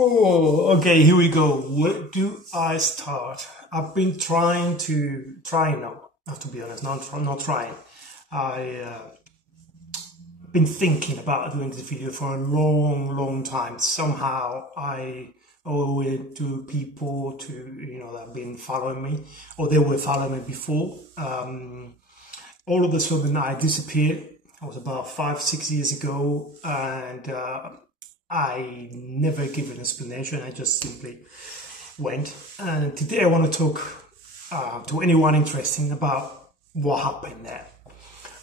Oh, okay, here we go. Where do I start? I've been trying now, I have to be honest, not trying. I been thinking about doing this video for a long time. Somehow I owe it to people that have been following me, or they were following me before. All of a sudden I disappeared. It was about 5-6 years ago, and I never give an explanation. I just simply went. And today I want to talk to anyone interested about what happened there.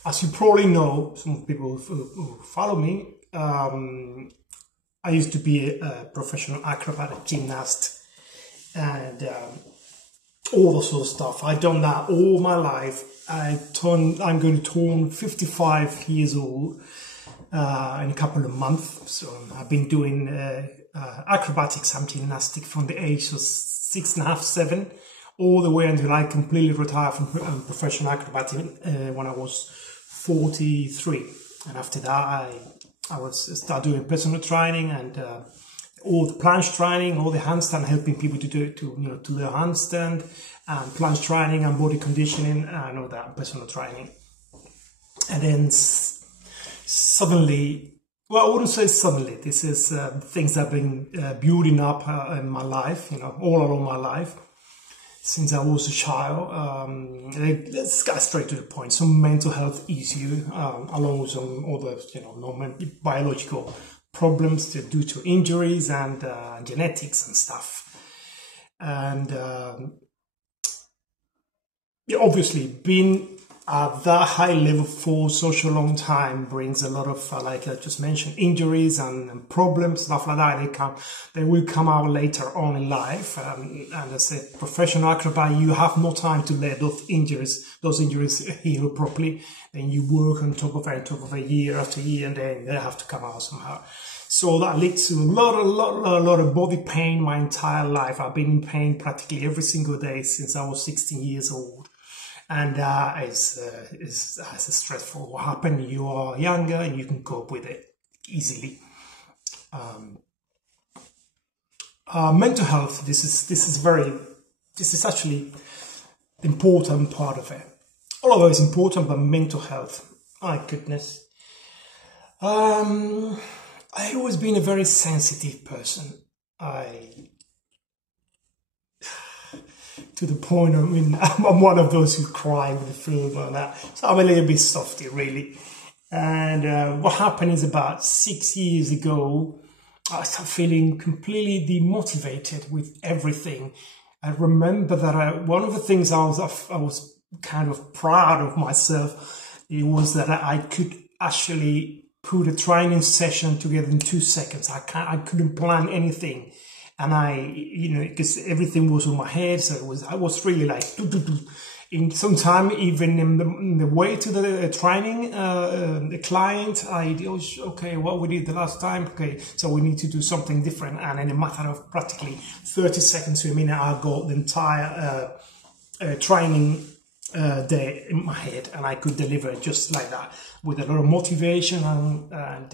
As you probably know, some people who follow me, I used to be a professional acrobat, a gymnast, and all the sort of stuff. I've done that all my life. I'm going to turn 55 years old in a couple of months. So I've been doing acrobatics and gymnastics from the age of 6.5, 7, all the way until I completely retired from professional acrobatic when I was 43. And after that, I started doing personal training and all the planche training, all the handstand, helping people to do to learn handstand and planche training and body conditioning and all that personal training. And then suddenly, well, I wouldn't say suddenly. This is things that have been building up in my life, all along my life since I was a child. Let's get straight to the point. Some mental health issues, along with some other, biological problems due to injuries and genetics and stuff. And obviously, being at that high level for such a long time brings a lot of, like I just mentioned, injuries and problems, stuff like that. They will come out later on in life. And as a professional acrobat, you have no time to let those injuries heal properly. Then you work on top of it year after year, and then they have to come out somehow. So that leads to a lot of body pain my entire life. I've been in pain practically every single day since I was 16 years old. And it's stressful. What happened? You are younger and you can cope with it easily. Mental health. This is actually the important part of it. All of it is important, but mental health. My goodness. I've always been a very sensitive person. To the point, I'm one of those who cry with the film and that. So I'm a little bit softy, really. And what happened is about 6 years ago, I started feeling completely demotivated with everything. I remember that one of the things I was kind of proud of myself, it was that I could actually put a training session together in 2 seconds. I couldn't plan anything. And because everything was on my head, so I was really like, in some time, even in the way to the training, the client, okay, what we did the last time, okay, so we need to do something different. And in a matter of practically 30 seconds to a minute, I got the entire training day in my head, and I could deliver it just like that with a lot of motivation and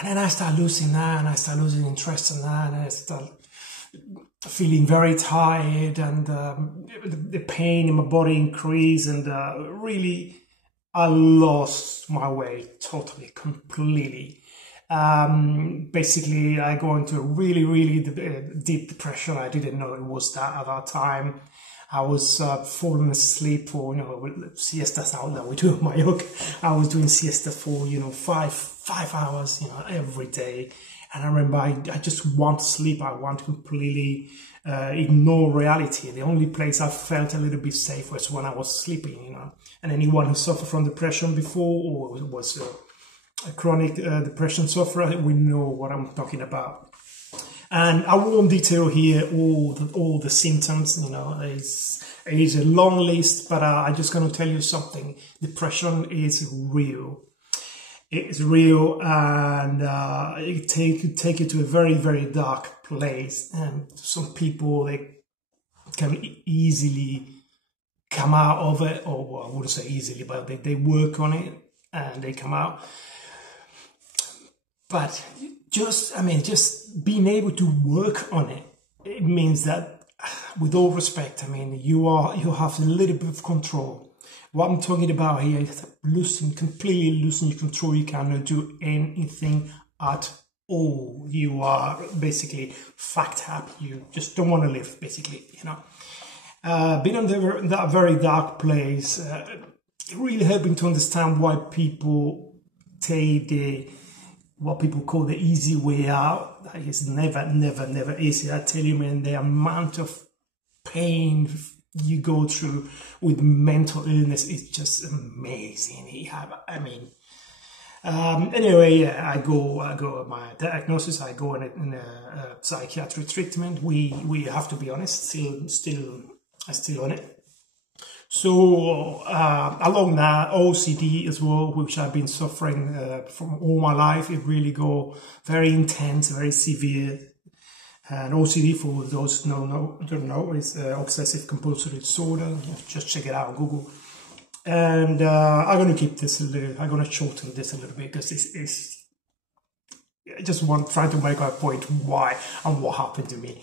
And then I start losing that, and I start losing interest in that, and I start feeling very tired, and the pain in my body increased, and really I lost my way totally, completely. Basically, I go into a really deep depression. I didn't know it was that at that time. I was falling asleep for, siestas out that we do in Mallorca. I was doing siesta for, 5 hours, every day. And I remember I just want to sleep. I want to completely ignore reality. The only place I felt a little bit safe was when I was sleeping, And anyone who suffered from depression before, or was a chronic depression sufferer, we know what I'm talking about. And I won't detail here all the symptoms, it's a long list, but I'm just going to tell you something. Depression is real. It's real, and it could take you to a very dark place. And some people, they can easily come out of it, or well, I wouldn't say easily, but they work on it and they come out. But just being able to work on it, it means that, with all respect, I mean, you have a little bit of control. What I'm talking about here is completely losing your control. You cannot do anything at all. You are basically fucked up. You just don't want to live, basically, you know. Being in that very dark place, really helping to understand why people take what people call the easy way out. That is never easy. I tell you, man, the amount of pain you go through with mental illness is just amazing. Anyway, yeah, I go my diagnosis. I go in a psychiatric treatment. We have to be honest, still on it. So along that, OCD as well, which I've been suffering from all my life, it really go very intense, very severe. And OCD, for those who don't know, is obsessive compulsive disorder. Just check it out on Google. And I'm going to keep this I'm going to shorten this a little bit, because I just trying to make a point why and what happened to me.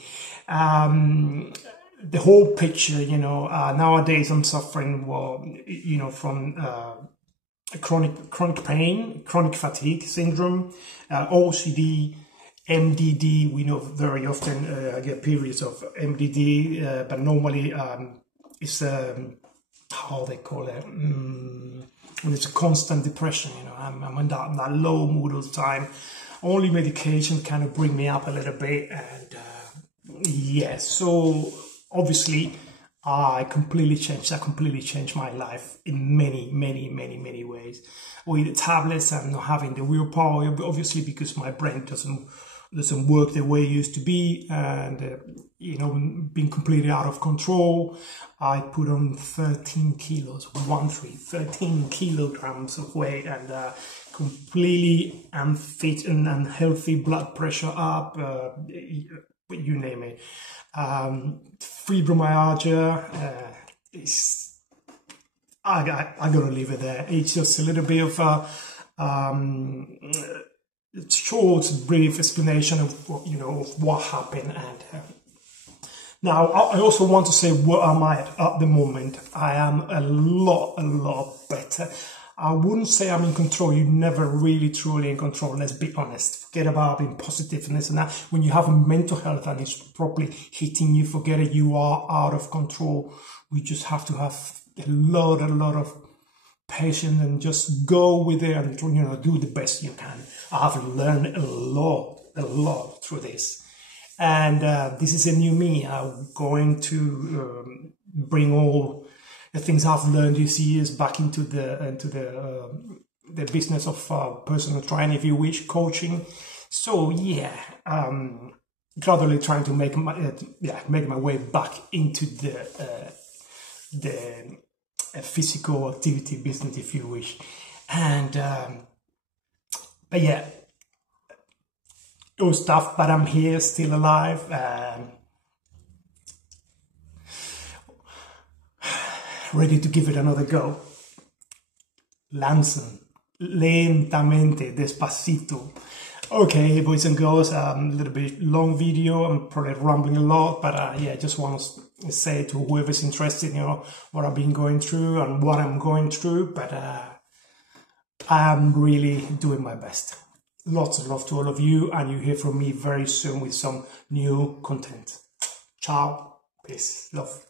The whole picture, you know, nowadays I'm suffering, well, you know, from chronic pain, chronic fatigue syndrome, OCD, MDD. We know very often I get periods of MDD, but normally it's how they call it, when it's a constant depression. You know, I'm in that low mood all the time. Only medication kind of bring me up a little bit, and yeah, so obviously I completely changed my life in many ways. With the tablets, I'm not having the willpower, obviously, because my brain doesn't work the way it used to be, and you know, being completely out of control. I put on 13 kilos, 13 kilograms of weight, and completely unfit and unhealthy, blood pressure up, you name it. Fibromyalgia, I gotta leave it there. It's just a little bit of a short, brief explanation of what happened. And now I also want to say, where am I at the moment? I am a lot better. I wouldn't say I'm in control. You're never really truly in control. Let's be honest. Forget about being positiveness and that. When you have a mental health and it's properly hitting you, forget it. You are out of control. We just have to have a lot of patience and just go with it and, you know, do the best you can. I have learned a lot through this. And this is a new me. I'm going to bring all the things I've learned these years back into the business of personal training, if you wish, coaching. So yeah, gradually trying to make my way back into the physical activity business, if you wish. And but yeah, it was tough, but I'm here, still alive. Ready to give it another go. Lentamente, despacito. Okay, boys and girls, a little bit long video. I'm probably rambling a lot, but yeah, I just want to say to whoever's interested, you know, what I've been going through and what I'm going through, but I'm really doing my best. Lots of love to all of you, and you hear from me very soon with some new content. Ciao, peace, love.